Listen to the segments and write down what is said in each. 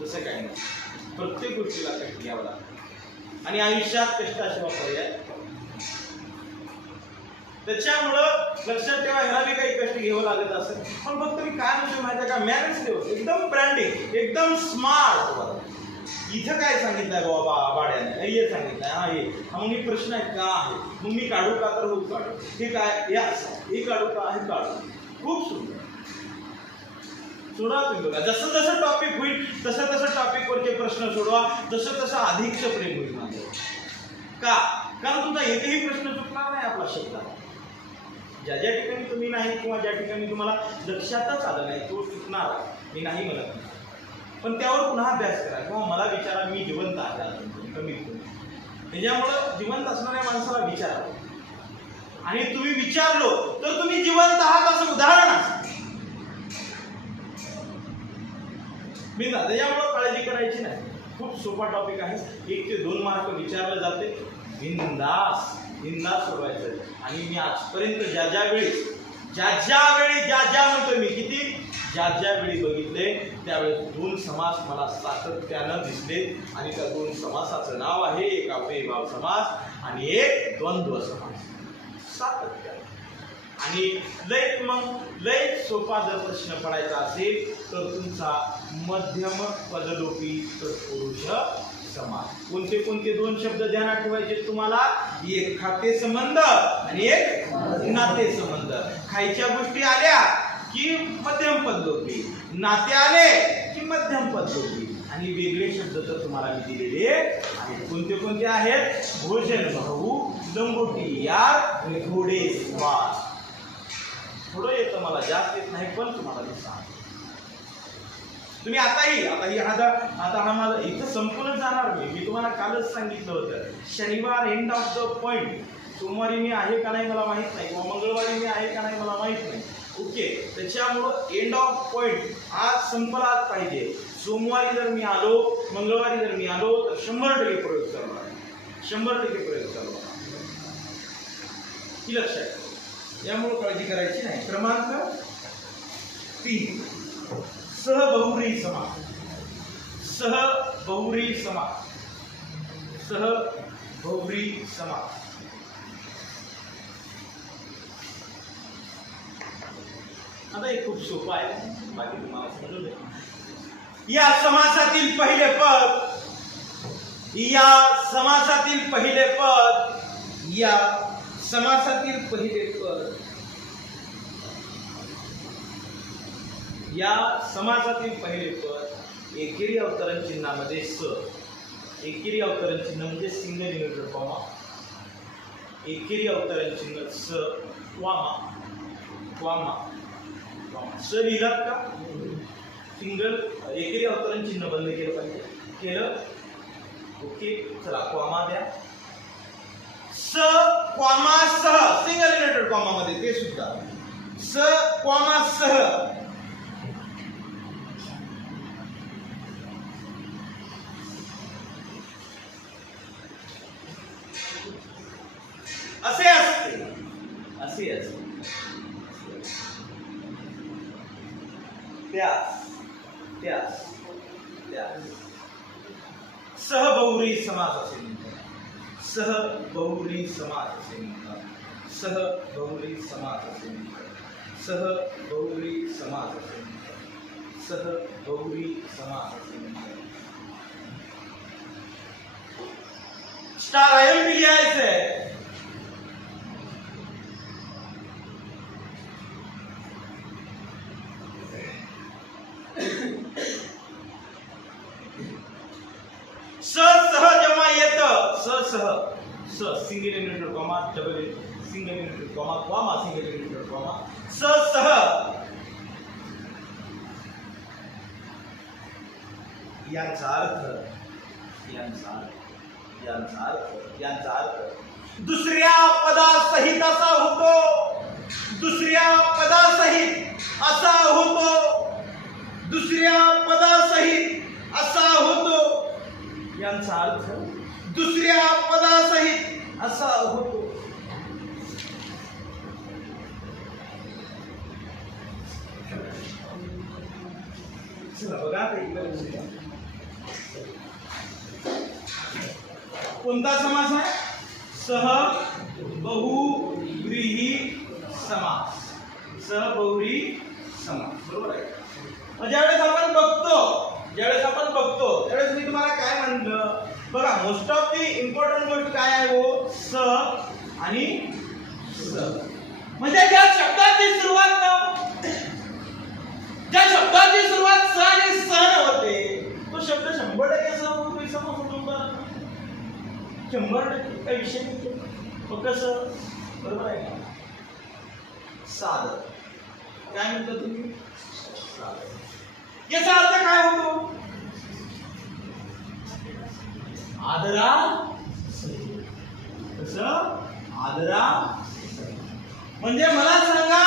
तसं काही नाही, प्रत्येक गोष्टीला कष्ट घ्यावं लागतं आणि आयुष्यात कष्टाशिवाय पर्याय. त्याच्यामुळं लक्षात ठेवा, ह्याला बी काही कष्ट घ्यावं लागत असेल, पण फक्त मी काय म्हणतो माहिती आहे का, मॅनेज लेवल एकदम ब्रँडिंग, एकदम स्मार्ट. इथं काय सांगितलंय बाबा भाड्याने, हे सांगितलंय, हा हे, मग मी प्रश्न आहे का आहे, मग मी काढू का, तर हो काढू, हे काय, हे असं, हे काढू का, हे काढू. खूप सुंदर सोडवा तुम्ही बघा. जसं जसं टॉपिक होईल तसं तसं टॉपिकवरचे प्रश्न सोडवा, जसं तसं अधिकचं प्रेम होईल माझं. का? कारण तुमचा एकही प्रश्न चुकणार नाही आपला शब्दात. ज्या ज्या ठिकाणी तुम्ही नाही किंवा ज्या ठिकाणी तुम्हाला लक्षातच आलं नाही तो चुकणार, मी नाही म्हणत नाही, पण त्यावर पुन्हा अभ्यास करा किंवा मला विचारा, मी जिवंत आहे अजून कमीत कमी. त्याच्यामुळं जिवंत असणाऱ्या माणसाला विचारा, आणि तुम्ही विचारलो तर तुम्ही जिवंत आहात असं उदाहरण असतं. मी ना त्याच्यामुळं काळजी करायची नाही. खूप सोपा टॉपिक आहे, 1 ते 2 मार्क विचारलं जाते, बिनधास्त सोडवायचं. आणि मी आजपर्यंत ज्या ज्या म्हणतो मी किती ज्या वेळी बघितले त्यावेळेस 2 समास मला सातत्यानं दिसले, आणि त्या 2 समासाचं नाव आहे, एक अव्ययीभाव समास आणि एक द्वंद्व समास. सातत्यानं. आणि लय सोपा जर प्रश्न पडायचा असेल तर तुमचा मध्यम पदलोपी तत्पुरुष समास. कोणते कोणते 2 शब्द ध्यानात ठेवायचे तुम्हाला, एक खाते संबंध आणि एक नाते संबंध. खायच्या गोष्टी आल्या की मध्यम पदलोपी, नाते आले की मध्यम पदलोपी, आणि वेगळे शब्द तर तुम्हाला मी दिलेले आहेत. कोणते कोणते आहेत? भोजन भाऊ, लंगोटी यार, घोडे स्वार. थोडं येतं मला, जास्त येत नाही, पण तुम्हाला मी सांगतो. तुम्ही आता हा माझा इथं संपूर्ण जाणार. मी तुम्हाला कालच सांगितलं होतं, शनिवार एंड ऑफ द पॉइंट. सोमवारी मी आहे का नाही मला माहित नाही, किंवा मंगळवारी मी आहे का नाही मला माहित नाही. ओके, त्याच्यामुळं एंड ऑफ पॉइंट आज संपलाच पाहिजे. सोमवारी जर मी आलो, मंगळवारी जर मी आलो तर 100% प्रयोग करणार, 100% प्रयोग करणार. ही लक्षात ठेवा, यामुळे काळजी करायची नाही. क्रमांक 3, सहबहुव्रीही समास. सहबहुव्रीही समास. सहबहुव्रीही समास. आता हे खूप सोपं आहे, बाकी तुम्हाला समजून घ्या. या समासातील पहिले पद, या समासातील पहिले पद, या समासातील पहिले पद, या समासातील पहिले पद एकेरी अवतरण चिन्हामध्ये स. एकेरी अवतरण चिन्ह म्हणजे सिंगल इन्व्हर्टेड कॉमा. एकेरी अवतरण चिन्ह स, क्वामा, क्वामा, स लिहिलात का? सिंगल एकेरी अवतरण चिन्ह बंद केलं पाहिजे. केलं? ओके, चला क्वामा द्या. स क्वामा सह, सिंगल इन्व्हर्टेड कॉमा मध्ये ते सुद्धा. स क्वामा सह, असे असते, असे असते. त्यास सहबहुव्रीही समास असे म्हणतात. सहबहुव्रीही समास असे म्हणतात. सहबहुव्रीही समास असे म्हणतात. सहबहुव्रीही समास असे म्हणतात. सहबहुव्रीही समास असे म्हणतात. स्टार आयम भी लिहायचंय. सह जेव्हा येतं, सह single inverted comma, double single inverted comma, comma single inverted comma, सह यांचा अर्थ दुसऱ्या पदासहित असा होतो. दुसऱ्या पदासहित असा होतो. दुसऱ्या पदासहित असा होतो. यांचा अर्थ दुसऱ्या पदासहित असा होतो. चला बघा, कोणता समास आहे? सह बहुव्रीही समास. सह बहुव्रीही समास. बरोबर आहे. ज्यावेळेस आपण बघतो त्यावेळेस मी तुम्हाला काय म्हणलं बघा, मोस्ट ऑफ दी इम्पॉर्टंट गोष्ट काय आहे हो? स आणि स. म्हणजे ज्या शब्दाची सुरुवात स आणि स होते तो शब्द 100% बहुव्रीही समास होतो. 100% काही विषय नाही. मग कसं? बरोबर आहे का? साधं. काय म्हणता तुम्ही? साधं. याचा अर्थ काय होतो? आदरा. कसं? आदरा. म्हणजे मला सांगा,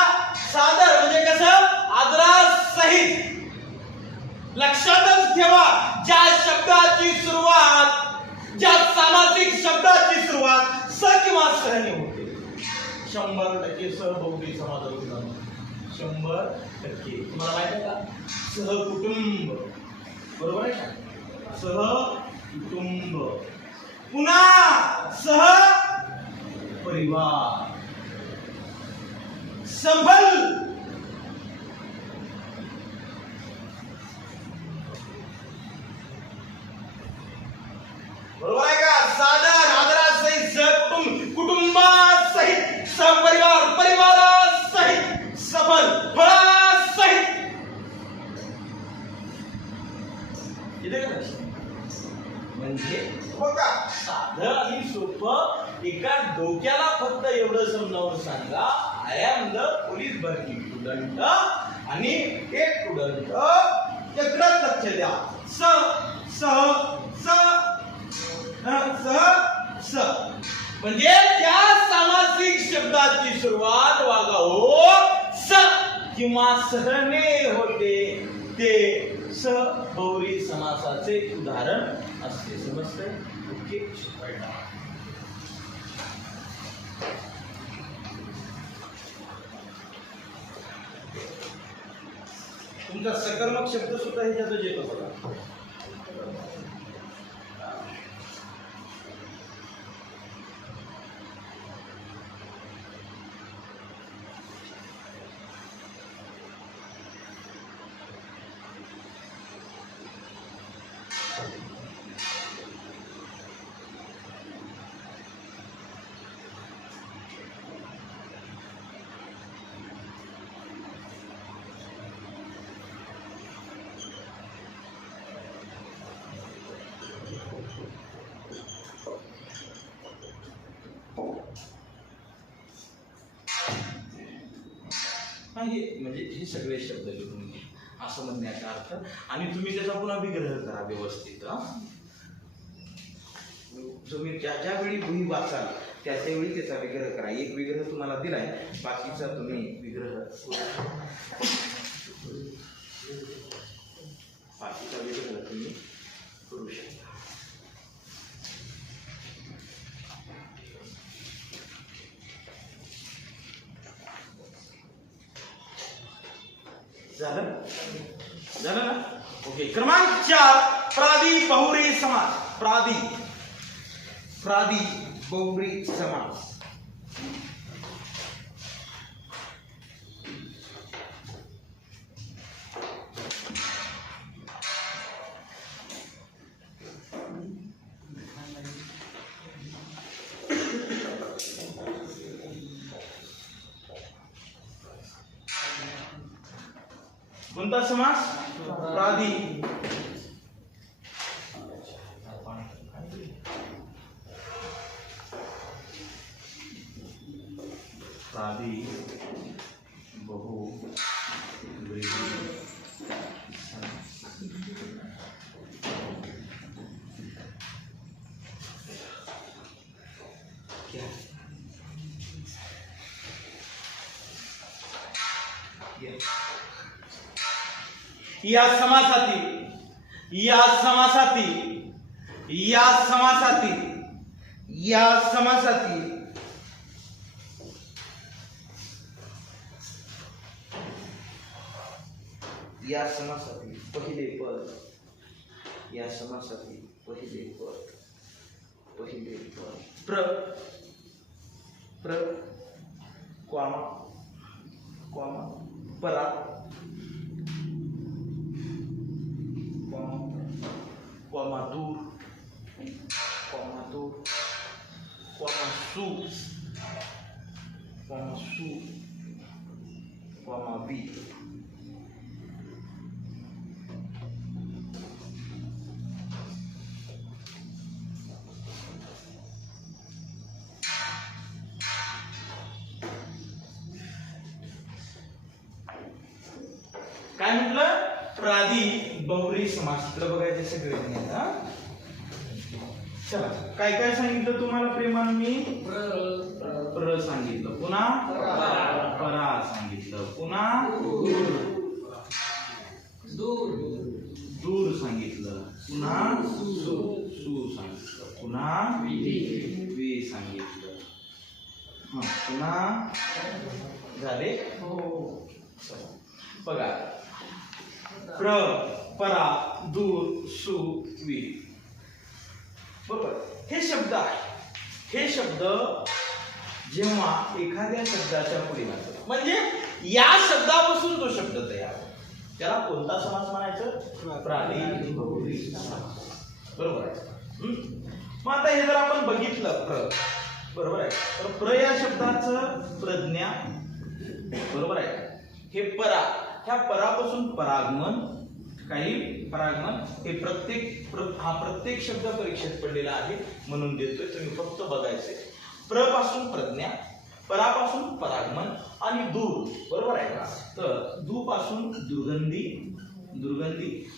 सादर म्हणजे कसं? आदरा सहित. लक्षातच ठेवा, ज्या सामासिक शब्दाची सुरुवात स किंवा सहने होते 100% सहबहुव्रीही समास होतो. 100%. तुम्हाला माहिती आहे का? सहकुटुंब. बरोबर आहे का? सहकुटुंब. पुन्हा सह परिवार. सबल. बरोबर आहे का? सादर, आदरासहित, सहकुटुंब, कुटुंबासहित, सहपरिवार, परिवारासहित, सबल, फळासहित. म्हणजे बघा, साधं आणि सोपं. एका डोक्याला फक्त एवढं समजावून सांगा, आय एम द पोलीस भरती स्टुडंट. आणि एक स्टुडंट एकच लक्ष द्या. स म्हणजे त्या सामासिक शब्दाची सुरुवात वागा हो स किंवा सहने होते. ते सहबहुव्रीही समासाचे उदाहरण असते. समजतंय? ओके. तुमचा सकर्मक शब्द सुद्धा ह्याच्यातच येतो बघा. म्हणजे हे सगळे शब्द लिहून घे असं म्हणण्याचा अर्थ. आणि तुम्ही त्याचा पुन्हा विग्रह करा व्यवस्थित. तुम्ही ज्या वेळी वही वाचाल त्यावेळी त्याचा विग्रह करा. एक विग्रह तुम्हाला दिलाय, बाकीचा तुम्ही विग्रह तुम्ही करू शकता. झालं ना? ओके. क्रमांक 4 प्रादी बहुव्रीही समास. प्रादी बहुव्रीही समास. कोणता समास? प्रादी. प्रादी बहुव्रीही या समासातील पहिले पद या समासातील पहिले पद प्र कॉमा परा कॉमा दूर कॉमा बी काय म्हटलं? प्रादी बहुब्री समास. इकडे बघायचे सगळे. चला काय काय सांगितलं तुम्हाला प्रेमानं मी? प्र सांगितलं, पुन्हा परा सांगितलं, पुन्हा दूर सांगितलं, पुन्हा सु सांगितलं, पुन्हा वी सांगितलं, पुन्हा झाले. बघा प्र परा दूर सु वी. बरोबर. हे शब्द आहे. हे शब्द जेव्हा एखाद्या शब्दाच्या पुढे लागतात म्हणजे या शब्दापासून तो शब्द तयार होतो, त्याला कोणता समास म्हणायचं? प्रादी बहुब्री समास. बरोबर आहे. मग आता हे जर आपण बघितलं प्र, बरोबर आहे, तर प्र या शब्दाचं प्रज्ञा, बरोबर आहे. हे परा, ह्या परापासून परागमन, काही परागमन, हे प्रत्येक शब्द परीक्षेत पडलेला आहे म्हणून देतोय, तुम्ही फक्त बघायचे. प्र पासून प्रज्ञा, परापासून परागमन आणि दूर, बरोबर आहे का? तर दू पासून दुर्गंधी.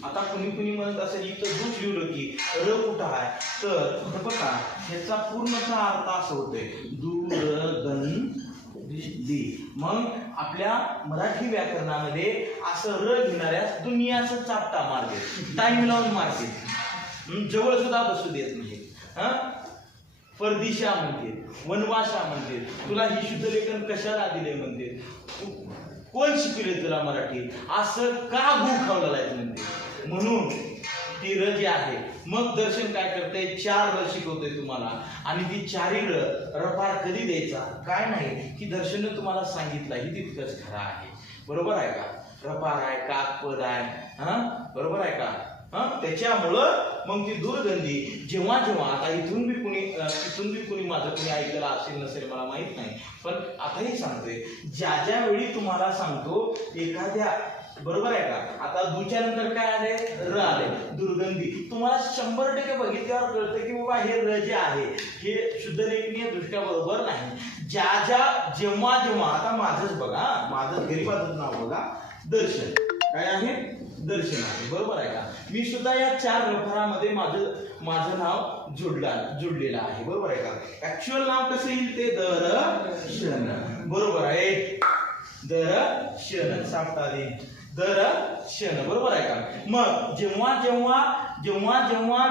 आता कुणी म्हणत असेल इथं दूच लिहिलं की र कुठं आहे, तर बघा ह्याचा पूर्णचा अर्थ असं होतोय दुर्गंधी. मग आपल्या मराठी व्याकरणामध्ये असं र घेणाऱ्यास दुनियाचं चापटा मारते, टाइम लावून मारते, जवळ सुद्धा बसू देत नाही. परदिशा म्हणते, वनवासा म्हणते, तुला ही शुद्ध लेखन कशाला दिले म्हणते, कोण शिकले तुला मराठी, असं का गु खावलेला आहे म्हणते. म्हणून ती र जी आहे, मग दर्शन काय करते, 4 र शिकवतोय तुम्हाला, आणि ती 4ही रफार कधी द्यायचा काय नाही की दर्शन तुम्हाला सांगितलं ही तितकंच खरं आहे. बरोबर आहे का? रफार आहे, काकपद आहे, बरोबर आहे का? त्याच्यामुळं मग ती दुर्गंधी जेव्हा आता इथून बी कुणी माझं कुणी ऐकलेलं असेल नसेल मला माहित नाही, पण आताही सांगतोय, ज्या वेळी तुम्हाला सांगतो एखाद्या, बरोबर आहे का, आता दुच्या नंतर काय आले, र आले, दुर्गंधी, तुम्हाला 100% बघितल्यावर कळतं की बाबा हे र जे आहे हे शुद्ध लेखनीय दृष्ट्या बरोबर नाही. जेव्हा आता माझंच बघा, माझं गरीबाचं नाव बघा, दर्शन काय आहे, दर्शन आहे, बरोबर आहे का? मी सुद्धा या 4 रफारामध्ये माझं नाव जुडलेलं आहे, बरोबर आहे का? ऍक्च्युअल नाव कसं येईल ते दर्शन, बरोबर आहे, दर्शन साप्ताहिक दर्शन, बरोबर आहे का? मग जेव्हा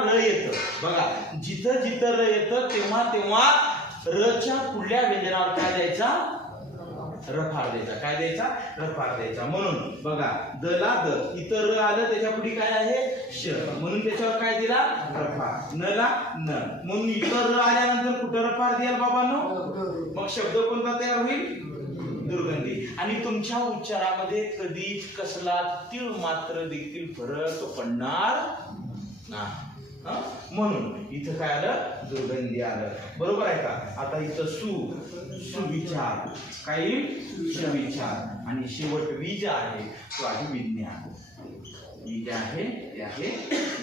र येतं बघा, जिथं र येतं तेव्हा रच्या पुढल्या व्यंजनावर काय द्यायचा, रफार द्यायचा. काय द्यायचा, रफार द्यायचा. म्हणून बघा दला द, इथं र आलं त्याच्या पुढे काय आहे, श, म्हणून त्याच्यावर काय दिला, रफार. न ला न, म्हणून इथं र आल्यानंतर कुठं रफार द्याल बाबांनो, मग शब्द कोणता तयार होईल, दुर्गंधी. आणि तुमच्या उच्चारामध्ये कधीच कसला तीळ मात्र देखील फरक पडणार नाही. म्हणून इथं काय आलं, दुर्गंधी आलं, बरोबर आहे का? आता इथं सुविचार, काय सुविचार, आणि शेवट वी जे आहे तो आहे विज्ञान. ही जे आहे ते आहे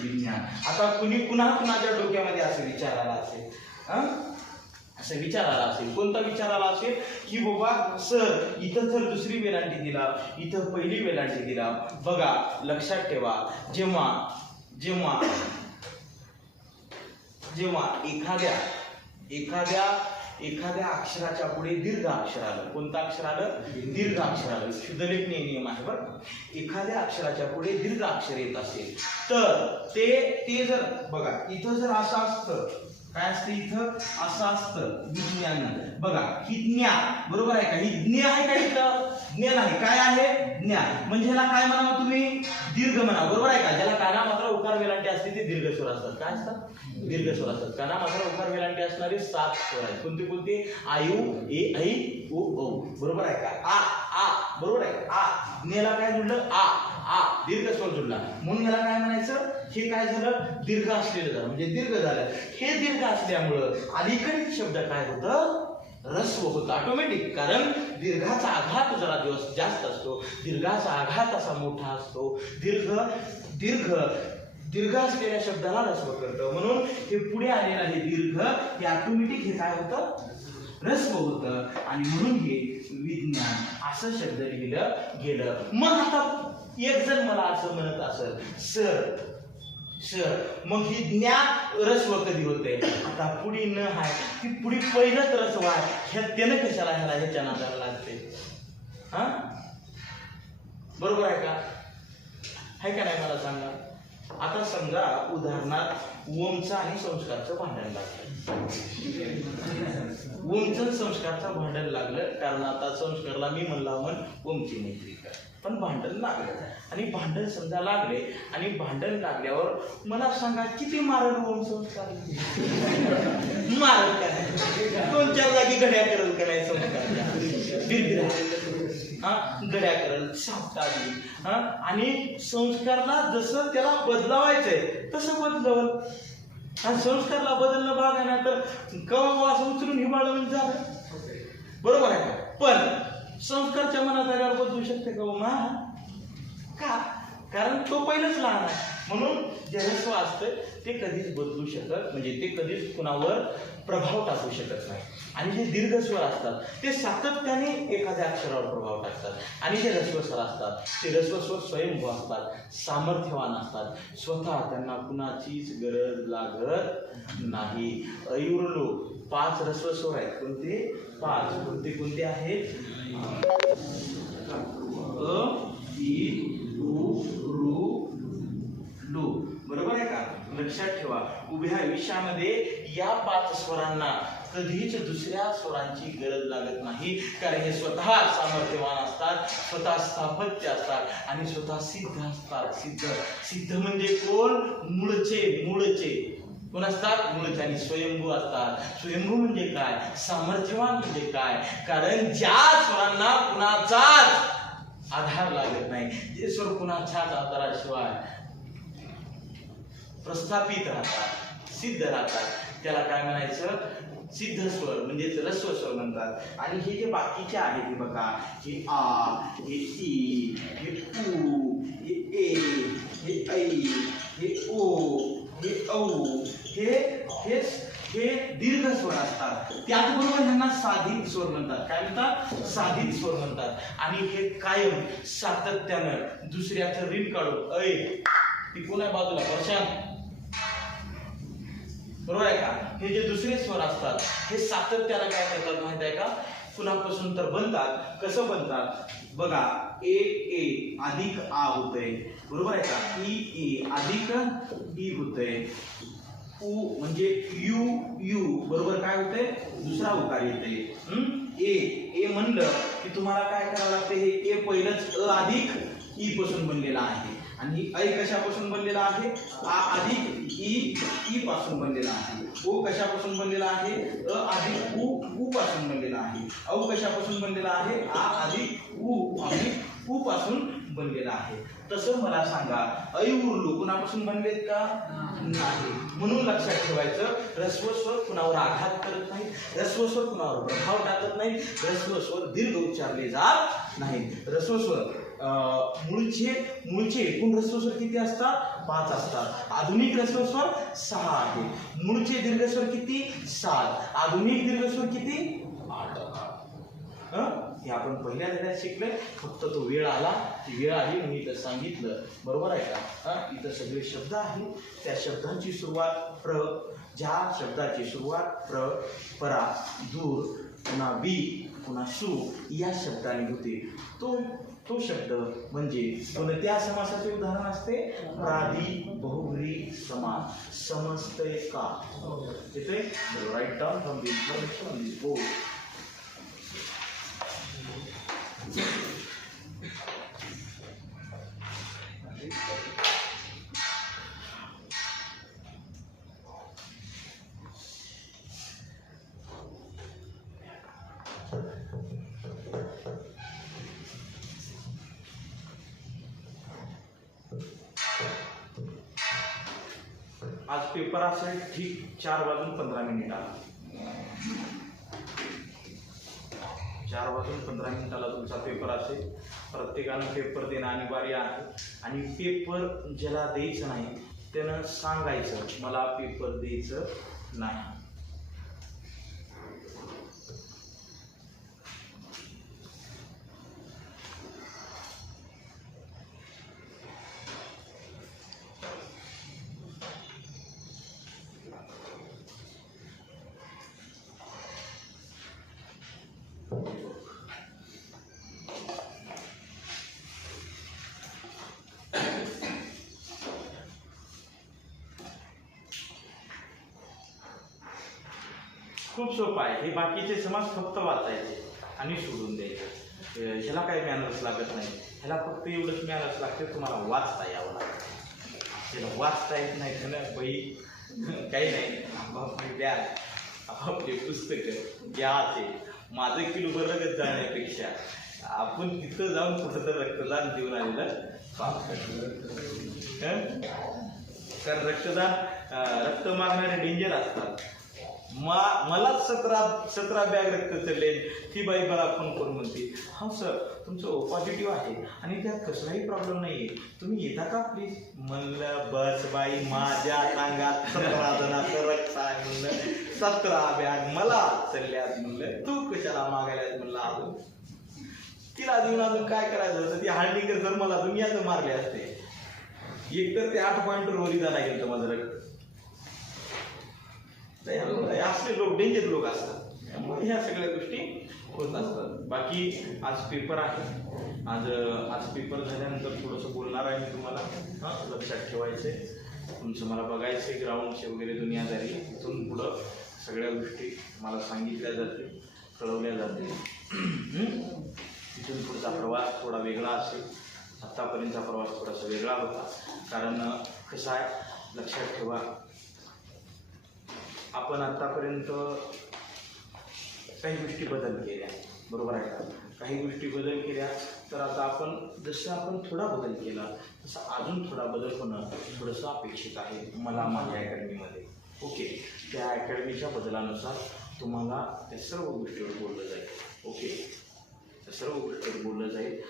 विज्ञान. आता पुन्हा कुणाच्या डोक्यामध्ये असं विचारायला असेल, कोणता विचारायला असेल की बाबा सर इथं जर दुसरी वेलांटी दिला, इथं पहिली वेलांटी दिला, बघा लक्षात ठेवा, जेव्हा एखाद्या अक्षराच्या पुढे दीर्घ अक्षर आलं, कोणतं अक्षर आलं, दीर्घ अक्षर आलं, शुद्धलेखनीय नियम आहे बरं. एखाद्या अक्षराच्या पुढे दीर्घ अक्षर येत असेल तर ते जर बघा इथं जर असं असतं, काय असतं इथं असं असतं, विज्ञान, बघा ही ज्ञा, बरोबर आहे का, ही ज्ञ आहे का इथं, ज्ञ नाही. काय आहे? ज्ञान. म्हणजे ह्याला काय म्हणावं तुम्ही? दीर्घ म्हणा. बरोबर आहे का? ज्याला काना मात्र उकार वेलांटी असते ते दीर्घ स्वर असतात. काय असतात? दीर्घ स्वर असतात. काना मात्र उकार वेलांटी असणारे 7 स्वर आहेत. कोणते कोणते? आयु, ए, ऐ, उ, औ. बरोबर आहे का? आ, बरोबर आहे का? आ. ज्ञला काय जुळलं? आ, दीर्घ स्वर जुळला. म्हणून याला काय म्हणायचं? हे काय झालं? दीर्घ असलेलं झालं, म्हणजे दीर्घ झालं. हे दीर्घ असल्यामुळं अलीकडील शब्द काय होतं? रस्व होतं ऑटोमॅटिक. कारण दीर्घाचा आघात जरा दिवस जास्त असतो, दीर्घाचा आघात असा मोठा असतो. दीर्घ असलेल्या शब्दाला रस्व करतं. म्हणून हे पुढे आलेलं आहे दीर्घ, हे ऑटोमॅटिक हे काय होतं? रस्व होतं. आणि म्हणून हे विज्ञान असं शब्द लिहिलं गेलं. मग आता एक जण मला असं म्हणत असेल, सर मग ही ज्ञान रस्व कधी होते? आता पुढी न आहे ती पुढी पहिलंच रस्व आहे, त्यानं कशाला ह्याच्या नादाला लागते? हा, बरोबर आहे का? आहे का नाही मला सांगा? आता समजा उदाहरणार्थ ओमचं आणि संस्कारचं भांडण लागलं. ओमचं संस्कारचं भांडण लागलं कारण आता संस्कारला मी म्हणला ओमची मैत्री कर, पण भांडण लागलं. आणि भांडण समजा लागले आणि भांडण लागल्यावर मला सांगा किती मारल ओम संस्कार? मारल का नाही? 2-4 जागी घड्या करल का नाही संस्कार? बिरबिरा गड्या करल, शाप्तादी. आणि संस्कारला जसं त्याला बदलावायचंय तसं बदलवल. आणि संस्कारला बदलणं भाग आहे ना, तर कवा असं उचलून हिवाळून झालं. बरोबर आहे का? पण संस्कारच्या मनात आल्यावर बदलू शकते का मा? का? कारण तो पहिलंच लहान आहे. म्हणून जे रस्व असतं ते कधीच बदलू शकत, म्हणजे ते कधीच कुणावर प्रभाव टाकू शकत नाही. आणि जे दीर्घ स्वर असतात ते सातत्याने एखाद्या अक्षरावर प्रभाव टाकतात. आणि जे रस्व स्वर असतात ते रस्व स्वर स्वयंभू असतात, सामर्थ्यवान असतात, स्वतः त्यांना कुणाचीच गरज लागत नाही. ऐरुलो 5 रस्व स्वर आहेत. कोणते? 5. कोणते आहेत? अ, इ, उ, रू, लू. बरोबर आहे का? लक्षात ठेवा, उभ्या आयुष्यामध्ये या 5 स्वरांना कधीच दुसऱ्या स्वरांची गरज लागत नाही. कारण हे स्वतः सामर्थ्यवान असतात, स्वतः स्थापत्य असतात आणि स्वतः सिद्ध असतात. सिद्ध म्हणजे कोण? मूळचे कोण असतात? मूळचे. आणि स्वयंभू असतात. स्वयंभू म्हणजे काय? सामर्थ्यवान म्हणजे काय? कारण ज्या स्वरांना कुणाचाच आधार लागत नाही, जे स्वर कुणाच्याच आधाराशिवाय प्रस्थापित राहतात, सिद्ध राहतात, त्याला काय म्हणायचं? सिद्ध स्वर म्हणजेच रस्व स्वर म्हणतात. आणि हे जे बाकीचे आहेत हे बघा, हे आ, हे ई, हे उ, हे ए, हे ऐ, हे ओ, हे औ, हे दीर्घ स्वर असतात. त्याचबरोबर ह्यांना साधित स्वर म्हणतात. काय म्हणतात? साधित स्वर म्हणतात. आणि हे कायम सातत्यानं दुसऱ्याचं ऋण काढून ऐ ती कोणा बाजूला प्रशांत, बरोबर आहे का? हे जे दुसरे स्वर असतात हे सातत्यानं काय करतात माहित आहे का? कुणापासून तर बनतात. कसं बनतात बघा, ए अधिक आ होतंय, बरोबर आहे का? ई अधिक ई होतंय. उ म्हणजे यू बरोबर काय होतंय? दुसरा उकार येते. ए म्हणलं की तुम्हाला काय करावं लागतं? हे ए पहिलंच अ अधिक ई पासून बनलेला आहे. आणि ऐ कशापासून बनलेला आहे? आ अधिक ई पासून बनलेला आहे. ओ कशापासून बनलेला आहे? अ अधिक उ पासून बनलेला आहे. औ कशापासून बनलेला आहे? आ अधिक उ पासून बनलेला आहे. तसं मला सांगा, ऐ उरलू कुणापासून बनलेत का? नाही. म्हणून लक्षात ठेवायचं, रस्व स्वर कुणावर आघात करत नाही, रस्व स्वर कुणावर प्रभाव टाकत नाही, रस्व स्वर दीर्घ उच्चारले जात नाही. रस्व स्वर मूळचे एकूण रस्व स्वर किती असतात? 5 असतात. आधुनिक रस्व स्वर 6 आहे. मूळचे दीर्घ स्वर किती? 7. आधुनिक दीर्घ स्वर किती? 8. हे आपण पहिल्या धड्यात शिकले. फक्त तो वेळ आला, ती वेळ आली म्हणून इथं सांगितलं. बरोबर आहे का? इथं सगळे शब्द आहेत. त्या शब्दांची सुरुवात ज्या शब्दाची सुरुवात परा, दूर, पुन्हा बी, पुन्हा सु या शब्दाने होते. तो शब्द म्हणजे कोणत्या समासाचे उदाहरण असते? प्रादी बहुब्री समास. समजतंय का? येते? Right down from the information on this board. आज पेपर असेल ठीक 4:15 4:15 तुमचा पेपर असेल. प्रत्येकानं पेपर देणं अनिवार्य आहे. आणि पेपर ज्याला द्यायचं नाही त्यानं सांगायचं मला पेपर द्यायचं नाही. खूप सोपं आहे. हे बाकीचे समाज फक्त वाचायचे आणि सोडून द्यायचे. ह्याला काही मॅनर्स लागत नाही. ह्याला फक्त एवढंच मॅनर्स लागते तुम्हाला वाचता यावं लागतं. त्याला वाचता येत नाही त्यानं बाई काही नाही. आपापली बॅग आपापले पुस्तकं घ्यायचे. माझं किलो बरगत जाण्यापेक्षा आपण तिथं जाऊन कुठं तर रक्तदान देऊन आलेलं कारण रक्त मागणारे डेंजर असतात. मला 17 बॅग रक्त चढले. ती बाई मला फोन करून म्हणते हा सर तुमचं पॉझिटिव्ह आहे आणि त्यात कसलाही प्रॉब्लेम नाही आहे, तुम्ही येता का प्लीज. म्हणलं बस बाई माझ्या अंगात 17 जणांचं रक्त आहे. म्हणलं 17 बॅग मला चढल्यात. म्हणलं तू कशाला मागायला. म्हणलं अजून तिला देऊन अजून काय करायचं होतं. ती हार्डनिकर जर मला दुनियाचं मारले असते. एकतर ते 8 पॉईंटवर वरी जायला गेलं माझं रक्त. असले लोक डेंजर लोक असतात. त्यामुळे ह्या सगळ्या गोष्टी होत असतात. बाकी आज पेपर आहे. आज पेपर झाल्यानंतर थोडंसं बोलणार आहे मी तुम्हाला. लक्षात ठेवायचे तुमचं मला बघायचे ग्राउंडचे वगैरे दुनियादारी. इथून पुढं सगळ्या गोष्टी मला सांगितल्या जातील कळवल्या जातील. इथून पुढचा प्रवास थोडा वेगळा असेल. आत्तापर्यंतचा प्रवास थोडासा वेगळा होता. कारण कसं आहे लक्षात ठेवा आपण आत्तापर्यंत काही गोष्टी बदल केल्या बरोबर आहे का. काही गोष्टी बदल केल्या तर आता आपण जसं आपण थोडा बदल केला तसं अजून थोडा बदल होणं थोडंसं अपेक्षित आहे मला माझ्या अकॅडमीमध्ये. ओके त्या अकॅडमीच्या बदलानुसार तुम्हाला त्या सर्व गोष्टीवर बोललं जाईल. ओके त्या सर्व गोष्टीवर बोललं जाईल.